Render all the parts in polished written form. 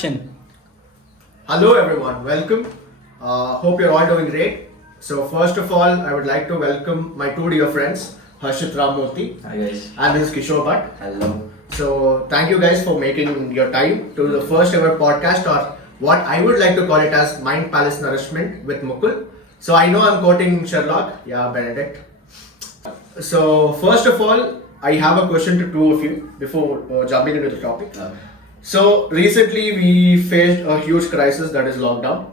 Hello everyone, welcome. Hope you're all doing great. So first of all, I would like to welcome my two dear friends, Harshit Ramurthy Hi guys. and Mrs. Kishore Bhatt. Hello. So thank you guys for making your time to the first ever podcast, or what I would like to call it as Mind Palace Nourishment with Mukul. So I know I'm quoting Sherlock, yeah, Benedict. So first of all, I have a question to two of you before jumping into the topic. So recently we faced a huge crisis, that is lockdown.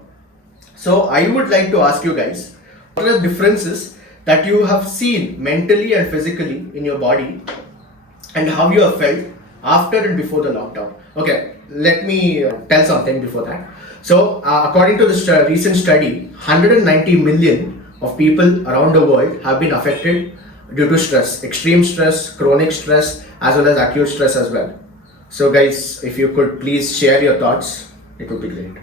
So I would like to ask you guys, what are the differences that you have seen mentally and physically in your body, and how you have felt after and before the lockdown? Okay, let me tell something before that. So according to this recent study, 190 million of people around the world have been affected due to stress, extreme stress, chronic stress, as well as acute stress as well. So guys, if you could please share your thoughts, it would be great.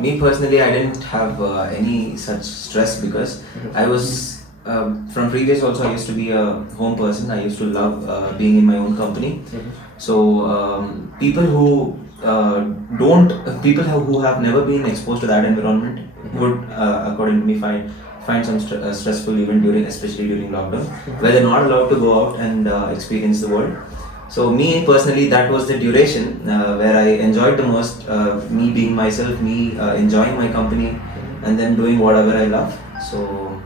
Me personally, I didn't have any such stress because I was from previous also. I used to be a home person. I used to love being in my own company. So people who who have never been exposed to that environment would, according to me, find some stressful even especially during lockdown, where they're not allowed to go out and experience the world. So me personally, that was the duration where I enjoyed the most, me being myself, me enjoying my company, and then doing whatever I love. So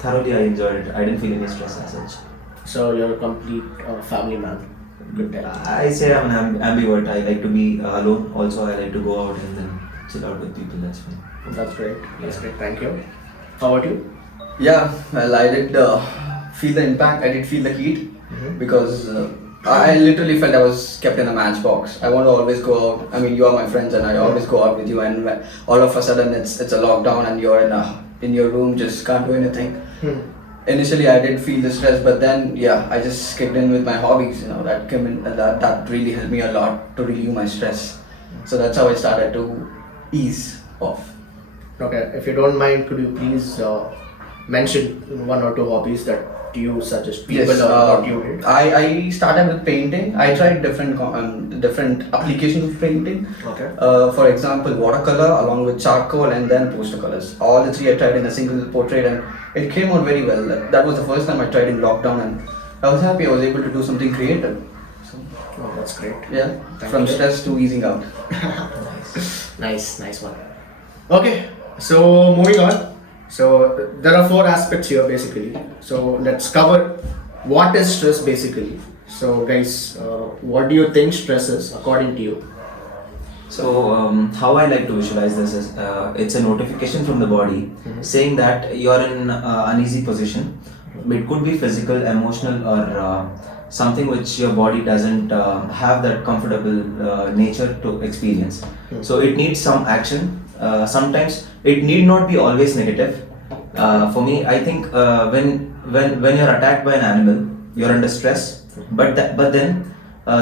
thoroughly I enjoyed it. I didn't feel any stress as such. So you're a complete family man. Good day. I say I'm an ambivert. I like to be alone. Also, I like to go out and then chill out with people. That's fine. That's great. That's great. Thank you. How about you? Yeah, well, I did feel the impact. I did feel the heat because I literally felt I was kept in a matchbox. I want to always go out. I mean, you are my friends, and I always go out with you. And all of a sudden, it's a lockdown, and you're in your room, just can't do anything. Initially, I did feel the stress, but then I just kicked in with my hobbies. That came in. That really helped me a lot to relieve my stress. So that's how I started to ease off. Okay, if you don't mind, could you please mention one or two hobbies that you suggest people, Yes, or what you did? I started with painting. I tried different applications of painting. Okay. For example, watercolor along with charcoal and then poster colors. All the three I tried in a single portrait, and it came out very well. That was the first time I tried in lockdown, and I was happy I was able to do something creative. So, Oh, that's great. yeah, Thank from you. stress to easing out. Nice one. Okay, so moving on. So there are four aspects here basically. So let's cover what is stress basically. So guys, what do you think stress is according to you? So how I like to visualize this is it's a notification from the body saying that you're in uneasy position. It could be physical, emotional, or something which your body doesn't have that comfortable nature to experience. So it needs some action. Sometimes it need not be always negative. For me, I think when you're attacked by an animal, you're under stress. But then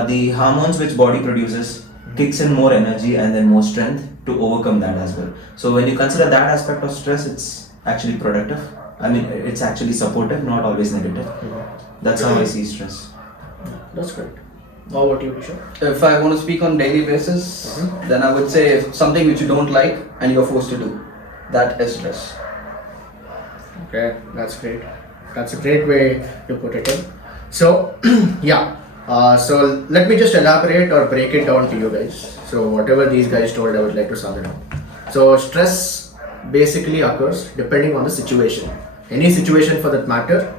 the hormones which body produces kicks in more energy and then more strength to overcome that as well. So when you consider that aspect of stress, it's actually productive. I mean, it's actually supportive, not always negative. That's how I see stress. That's great. How about you, Kishore? If I want to speak on daily basis, then I would say something which you don't like and you're forced to do. That is stress. Okay, that's great. That's a great way to put it in. So, so let me just elaborate or break it down to you guys. So, whatever these guys told, I would like to sum it up. So, stress basically occurs depending on the situation. Any situation for that matter,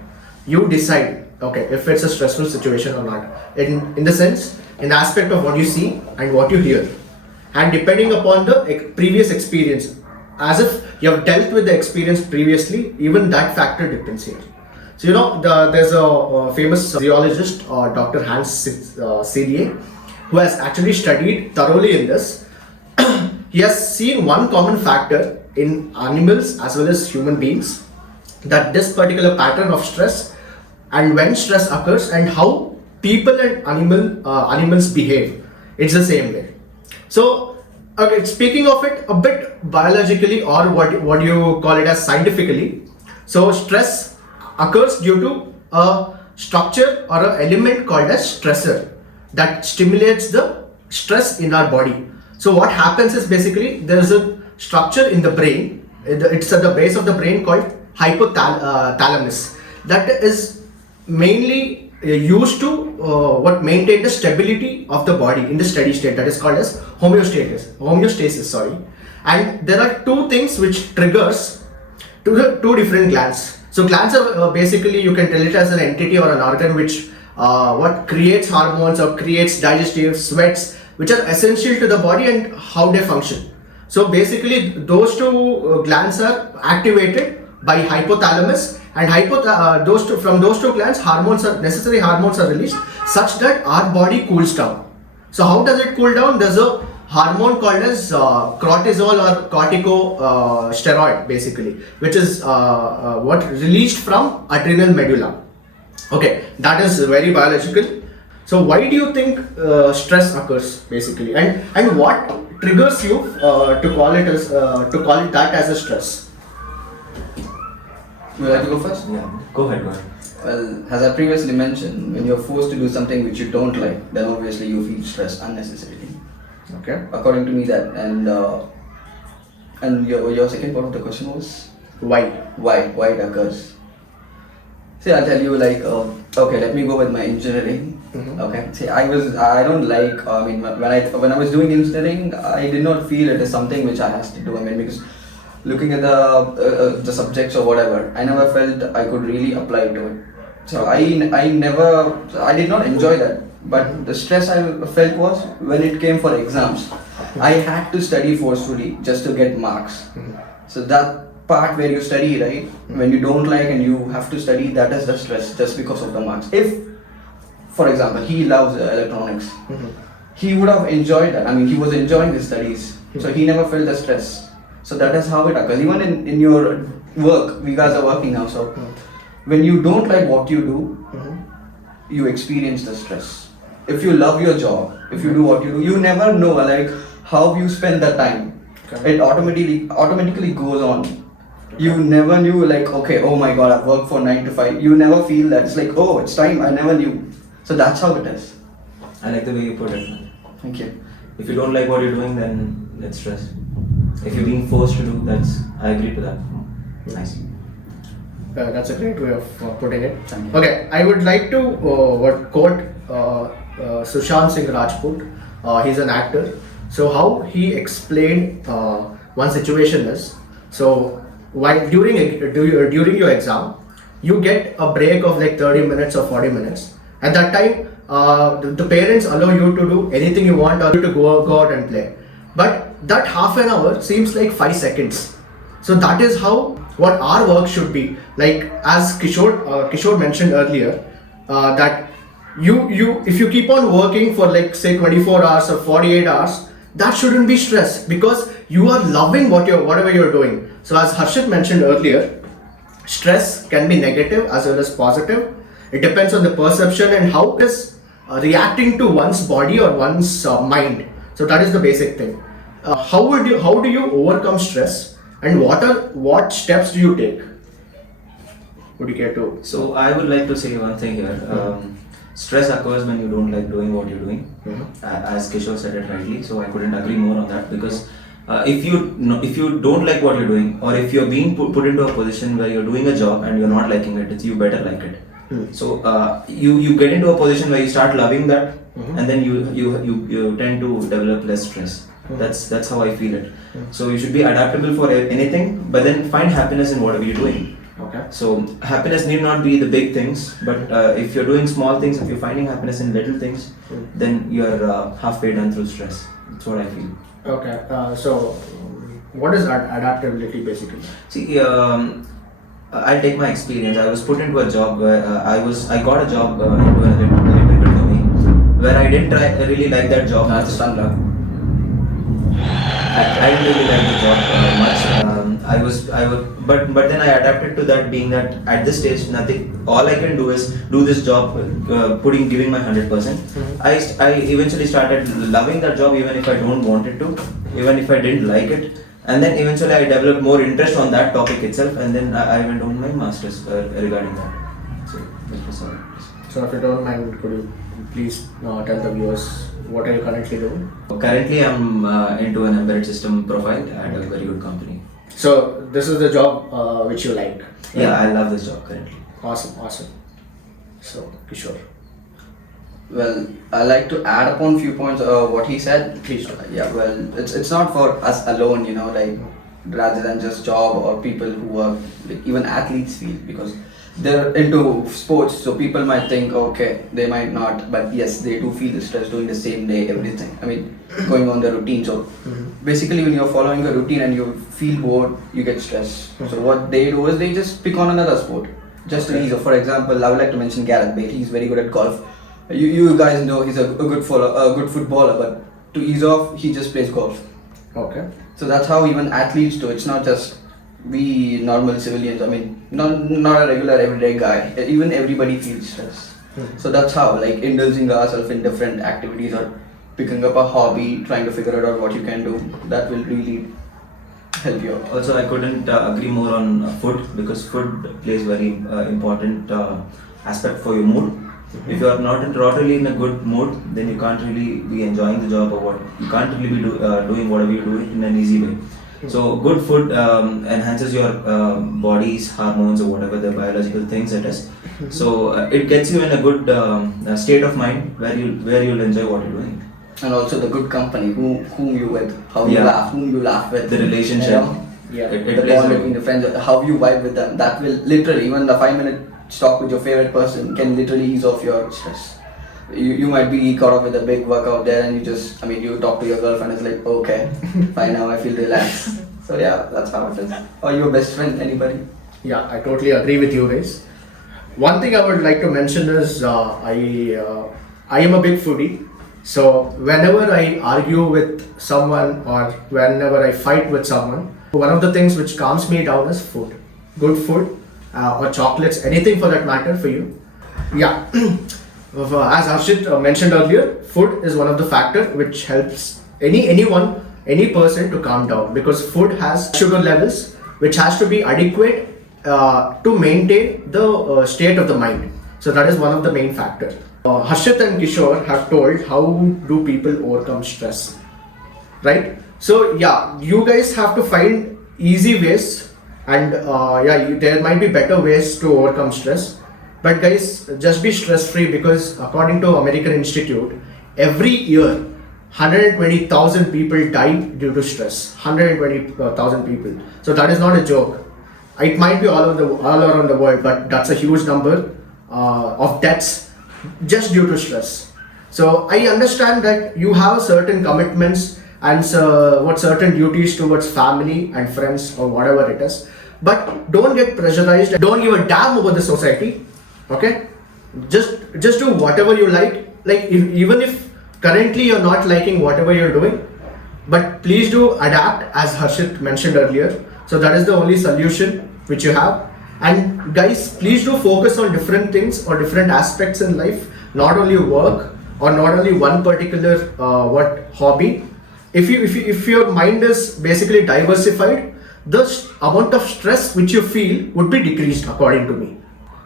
you decide, okay, if it's a stressful situation or not. In the sense, in the aspect of what you see and what you hear. And depending upon the previous experience, as if you have dealt with the experience previously, even that factor depends here. So there's a famous zoologist, Dr. Hans Selye, who has actually studied thoroughly in this. He has seen one common factor in animals as well as human beings, that this particular pattern of stress and when stress occurs and how people and animals behave, it's the same way. So okay, speaking of it a bit biologically, or what do you call it as scientifically, so stress occurs due to a structure or an element called as stressor that stimulates the stress in our body. So what happens is basically there is a structure in the brain. It's at the base of the brain called hypothalamus. That is mainly used to what maintain the stability of the body in the steady state. That is called as homeostasis. Sorry. And there are two things which triggers two different glands. So glands are basically, you can tell it as an entity or an organ which what creates hormones or creates digestive sweats, which are essential to the body and how they function. So basically those two glands are activated by hypothalamus, and from those two glands necessary hormones are released such that our body cools down. So how does it cool down? There's a hormone called as cortisol or corticosteroid basically, which is what released from adrenal medulla. Okay, that is very biological. So why do you think stress occurs basically, and what triggers you to call it that as a stress? Would you like to go first? Yeah, go ahead. Well, as I previously mentioned, when you're forced to do something which you don't like, then obviously you feel stress unnecessarily. Okay. According to me, that and your second part of the question was Why? why it occurs. See, I'll tell you, like, okay, let me go with my engineering. Mhm. Okay. See, I don't like. I mean, when I was doing engineering, I did not feel it is something which I has to do. I mean, because looking at the subjects or whatever, I never felt I could really apply to it. So I did not enjoy that. But the stress I felt was when it came for exams. I had to study forcefully just to get marks. So that part where you study, right, when you don't like and you have to study, that is the stress just because of the marks. If, for example, he loves electronics, he would have enjoyed that. I mean, he was enjoying his studies, so he never felt the stress. So that is how it occurs. Even in your work, we guys are working now, so when you don't like what you do, you experience the stress. If you love your job, if you do what you do, you never know like how you spend that time. Okay. It automatically goes on. You never knew like, okay, oh my god, I've worked for 9 to 5. You never feel that it's like, oh, it's time. I never knew. So that's how it is. I like the way you put it. Thank you. If you don't like what you're doing, then it's stress. If you're being forced to do, I agree to that. Nice. That's a great way of putting it. Thank you. Okay, I would like to quote Sushant Singh Rajput. He's an actor. So how he explained one situation is, so while during your exam, you get a break of like 30 minutes or 40 minutes. At that time, the parents allow you to do anything you want or to go out and play. But that half an hour seems like 5 seconds. So that is how what our work should be. Like as Kishore mentioned earlier, that if you keep on working for like say 24 hours or 48 hours, that shouldn't be stress because you are loving whatever you're doing. So as Harshit mentioned earlier, stress can be negative as well as positive. It depends on the perception and how it is reacting to one's body or one's mind. So that is the basic thing. How do you overcome stress, and what steps do you take? Would you care to? So I would like to say one thing here. Stress occurs when you don't like doing what you're doing. As Kishore said it rightly, so I couldn't agree more on that because if you don't like what you're doing, or if you're being put into a position where you're doing a job and you're not liking it, you better like it. So you get into a position where you start loving that, and then you tend to develop less stress. That's how I feel it. So you should be adaptable for anything, but then find happiness in whatever you're doing. Okay. So happiness need not be the big things, but if you're doing small things, if you're finding happiness in little things, then you're halfway done through stress. That's what I feel. Okay. So what is adaptability basically? See, I'll take my experience. I was put into a job where I got a job into an electrical company where I didn't really like that job. That's standard. I didn't really like the job much. But then I adapted to that, being that at this stage, nothing. All I can do is do this job, giving my 100%. I eventually started loving that job, even if I don't want it to, even if I didn't like it. And then eventually I developed more interest on that topic itself, and then I went on my masters regarding that. So that was all. So if you don't mind, could you please tell the viewers what are you currently doing? Currently, I'm into an embedded system profile at a very good company. So this is the job which you like. Right? Yeah, I love this job currently. Awesome. So Kishore, Well, I like to add upon few points what he said. please do. Yeah, well, it's not for us alone, you know, like rather than just job or people who are like, even athletes feel because they're into sports, so people might think okay, they might not, but yes, they do feel the stress doing the same day, everything. I mean, going on the routine. So basically, when you're following a routine and you feel bored, you get stressed. So what they do is they just pick on another sport just to Okay. ease off. For example, I would like to mention Gareth Bale. He's very good at golf. You guys know he's a good footballer, but to ease off, he just plays golf. Okay. So that's how even athletes do. It's not just we normal civilians. I mean, not a regular everyday guy. Even everybody feels stress. So that's how, like, indulging ourselves in different activities or picking up a hobby, trying to figure out what you can do. That will really help you out. Also, I couldn't agree more on food because food plays very important aspect for your mood. If you are not really in a good mood, then you can't really be enjoying the job or what you can't really be doing whatever you do in an easy way. So good food enhances your body's hormones or whatever the biological things it is. So it gets you in a good state of mind where you'll enjoy what you're doing. And also the good company, whom you with, whom you laugh with, The relationship. you know? Yeah. It The plays bond a between the friends, how you vibe with them, that will literally, even the 5 minute talk with your favorite person can literally ease off your stress. You might be caught up with a big workout there and you talk to your girlfriend, it's like, okay, fine, now I feel relaxed. So yeah, that's how it is. Or your best friend, anybody. Yeah, I totally agree with you guys. One thing I would like to mention is I am a big foodie. So whenever I argue with someone or whenever I fight with someone, one of the things which calms me down is food. Good food or chocolates, anything for that matter for you. Yeah, as Harshit mentioned earlier, food is one of the factor which helps any person to calm down because food has sugar levels which has to be adequate to maintain the state of the mind. So that is one of the main factors. Harshit and Kishore have told how do people overcome stress, right? So yeah, you guys have to find easy ways and there might be better ways to overcome stress. But guys, just be stress free because according to American Institute, every year 120,000 people die due to stress. 120,000 people. So that is not a joke. It might be all around the world, but that's a huge number of deaths just due to stress. So I understand that you have certain commitments and certain duties towards family and friends or whatever it is, but don't get pressurized. Don't give a damn about the society. Okay, just do whatever you like. Like even if currently you're not liking whatever you're doing, but please do adapt as Harshit mentioned earlier. So that is the only solution which you have. And guys, please do focus on different things or different aspects in life, not only work or not only one particular hobby. If your mind is basically diversified, the amount of stress which you feel would be decreased according to me.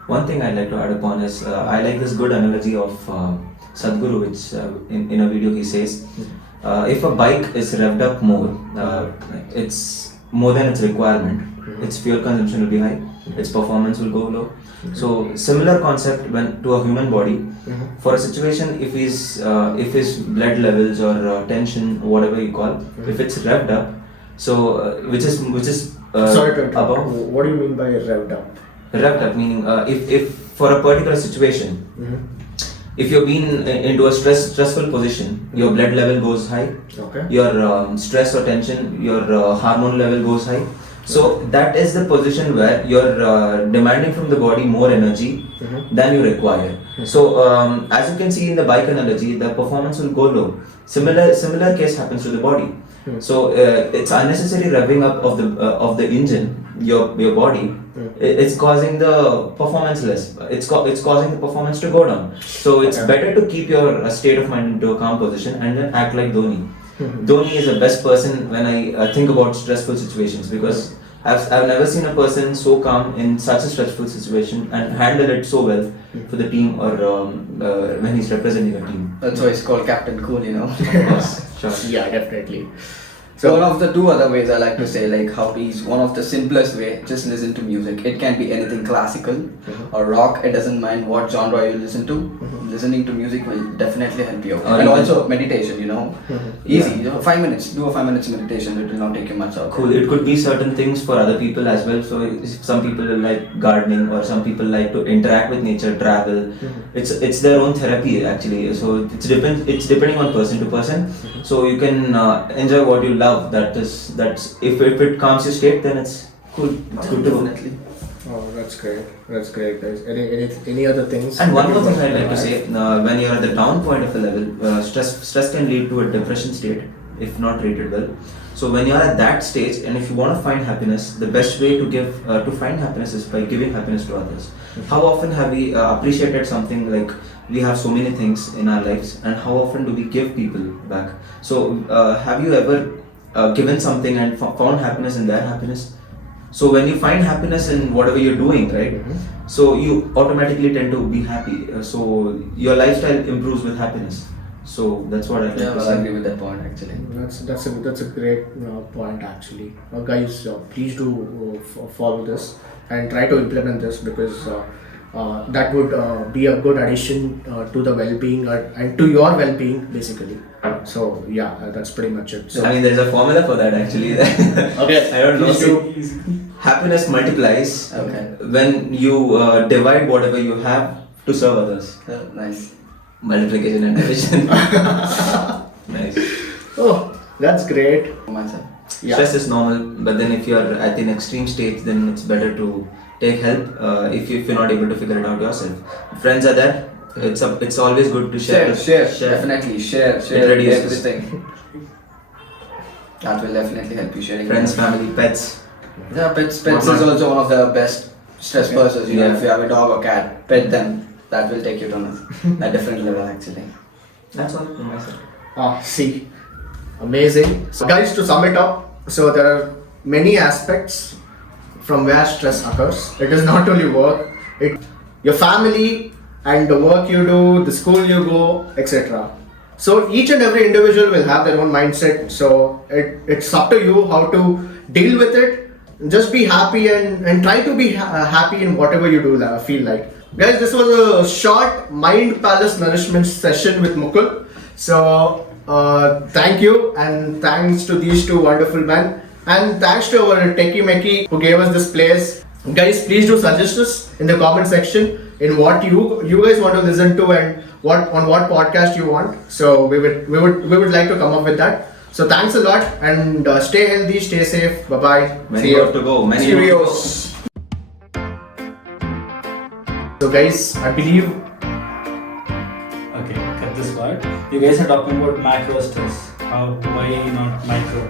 One thing I'd like to add upon is I like this good analogy of Sadhguru, which in a video he says, if a bike is revved up more, it's more than its requirement, its fuel consumption will be high, its performance will go low. So similar concept when to a human body. For a situation, if his blood levels or tension, whatever you call, if it's revved up, so which is Sorry to interrupt. above. What do you mean by revved up? Revved up meaning if for a particular situation, if you've been into a stressful position, your blood level goes high, Okay. your stress or tension, your hormone level goes high. So that is the position where you're demanding from the body more energy than you require. So as you can see in the bike analogy, the performance will go low. Similar case happens to the body. So it's unnecessary revving up of the engine, your body. It's causing the performance less. It's causing the performance to go down. So it's better to keep your state of mind into a calm position and then act like Dhoni. Dhoni is the best person when I think about stressful situations because I've never seen a person so calm in such a stressful situation and handle it so well for the team or when he's representing a team. That's why it's called Captain Cool, you know. Of course, sure. Yeah, definitely. So one of the two other ways I like to say, like how he's one of the simplest way, just listen to music. It can be anything classical or rock. It doesn't mind what genre you listen to. Listening to music will definitely help you. And even- also meditation, you know. Easy, Yeah. you know, 5 minutes. Do a 5 minutes meditation. It will not take you much out. Cool. It could be certain things for other people as well. So if some people like gardening, or some people like to interact with nature, travel. It's their own therapy actually. So it's depending on person to person. So you can enjoy what you love. That's if it calms your state, then it's cool. It's good to go. Definitely. Oh, that's great. That's great, guys. Any other things? And one that more you thing want I'd like to add? say, when you're at the down point of a level, stress can lead to a depression state if not treated well. So when you're at that stage, and if you want to find happiness, the best way to find happiness is by giving happiness to others. How often have we appreciated something like we have so many things in our lives, and how often do we give people back? So have you ever given something and found happiness in their happiness? So when you find happiness in whatever you're doing, right? So you automatically tend to be happy. So your lifestyle improves with happiness. So that's what I like Yeah, to well, I say. agree with that point actually. That's a great point actually. Guys, please do follow this and try to implement this, because that would be a good addition to the well-being and to your well-being basically. So yeah, that's pretty much it. So I mean, there's a formula for that actually. okay, I don't know. please do. Happiness multiplies Okay. when you divide whatever you have to serve others. Nice. Multiplication and division. Nice. Oh, that's great. For myself. Yeah. Stress is normal, but then if you're at an extreme stage, then it's better to take help if you're not able to figure it out yourself. Friends are there. It's always good to share. Share. Definitely share It reduces. everything. That will definitely help you sharing. Friends, everything. family, pets. Yeah, pets is also one of the best stress busters. You know, Yeah. if you have a dog or cat, pet them. That will take you to a different level actually. That's all from my side. See, amazing. So guys, to sum it up, so there are many aspects from where stress occurs. It is not only work, your family and the work you do, the school you go, etc. So each and every individual will have their own mindset. So it's up to you how to deal with it. Just be happy and try to be happy in whatever you do feel like. Guys, this was a short Mind Palace Nourishment session with Mukul. So thank you, and thanks to these two wonderful men, and thanks to our Techie Meki who gave us this place. Guys, please do suggest us in the comment section in what you guys want to listen to and what podcast you want. So we would like to come up with that. So thanks a lot, and stay healthy, stay safe. Bye bye. Many more to go. Many more to go. Cheerios. So guys, I believe Okay, cut this part. You guys are talking about macro stress. Why not micro?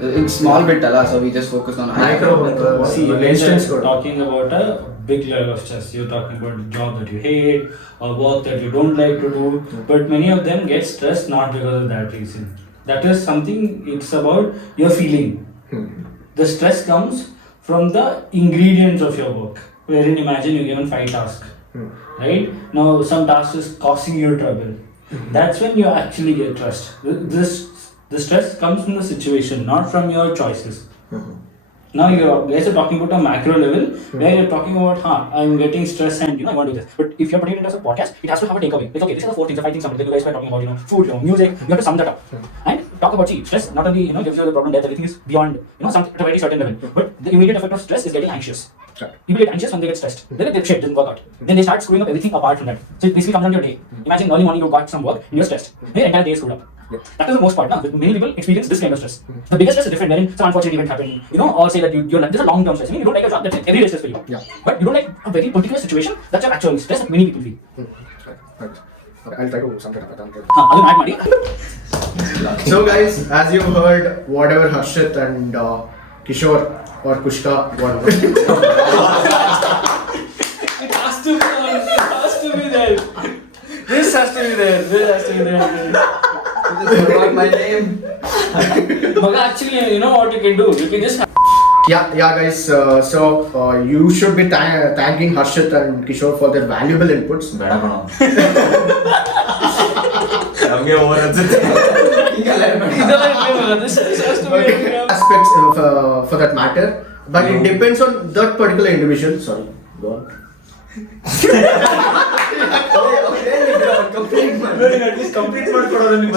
It's small bit, so we just focused on Micro. See, you An guys instance are code. talking about a big level of stress. You're talking about a job that you hate or work that you don't like to do. But many of them get stressed not because of that reason. That is something, it's about your feeling. The stress comes from the ingredients of your work. Wherein imagine you're given 5 tasks. Right? Now some task is causing you trouble. That's when you actually get stressed. The stress comes from the situation, not from your choices. Now you guys are talking about a macro level where you're talking about, I'm getting stressed and I want to do this. But if you're putting it as a podcast, it has to have a takeaway. Like, okay, these are the 4 things, the 5 things, something that you guys were talking about, food, music. You have to sum that up and talk about stress. Not only gives you the problem that everything is beyond some to a very certain level, but the immediate effect of stress is getting anxious. People get anxious when they get stressed. Then their shit doesn't work out. Then they start screwing up everything apart from that. So it basically comes down to your day. Imagine early morning you got some work and you're stressed. Your entire day is screwed up. That is the most part. Many people experience this kind of stress. The biggest stress is different, wherein some unfortunate event happened, or say that you're like, there's a long-term stress. I mean, you don't like a job, that's every day stress for you. Yeah. But you don't like a very particular situation, that's your actual stress that many people feel. Okay, I'll try to sum it up. Other than Madi. So guys, as you heard, whatever Harshit and Kishore or Kushka, whatever. It has to be there. It has to be there. This has to be there. This has to be there. You just forgot my name. But actually, you know what you can do? You can just Yeah, guys. You should be thanking Harshit and Kishore for their valuable inputs. ಬೇಡ ಕಣೋ. ನಮ್ಗೆ over ಅನ್ಸುತ್ತೆ. Aspects for that matter, but it depends on that particular individual. Sorry, go on. Complete man. At least complete ಮಾಡ್ಕೊಡೋದು ನಿಮ್ಮ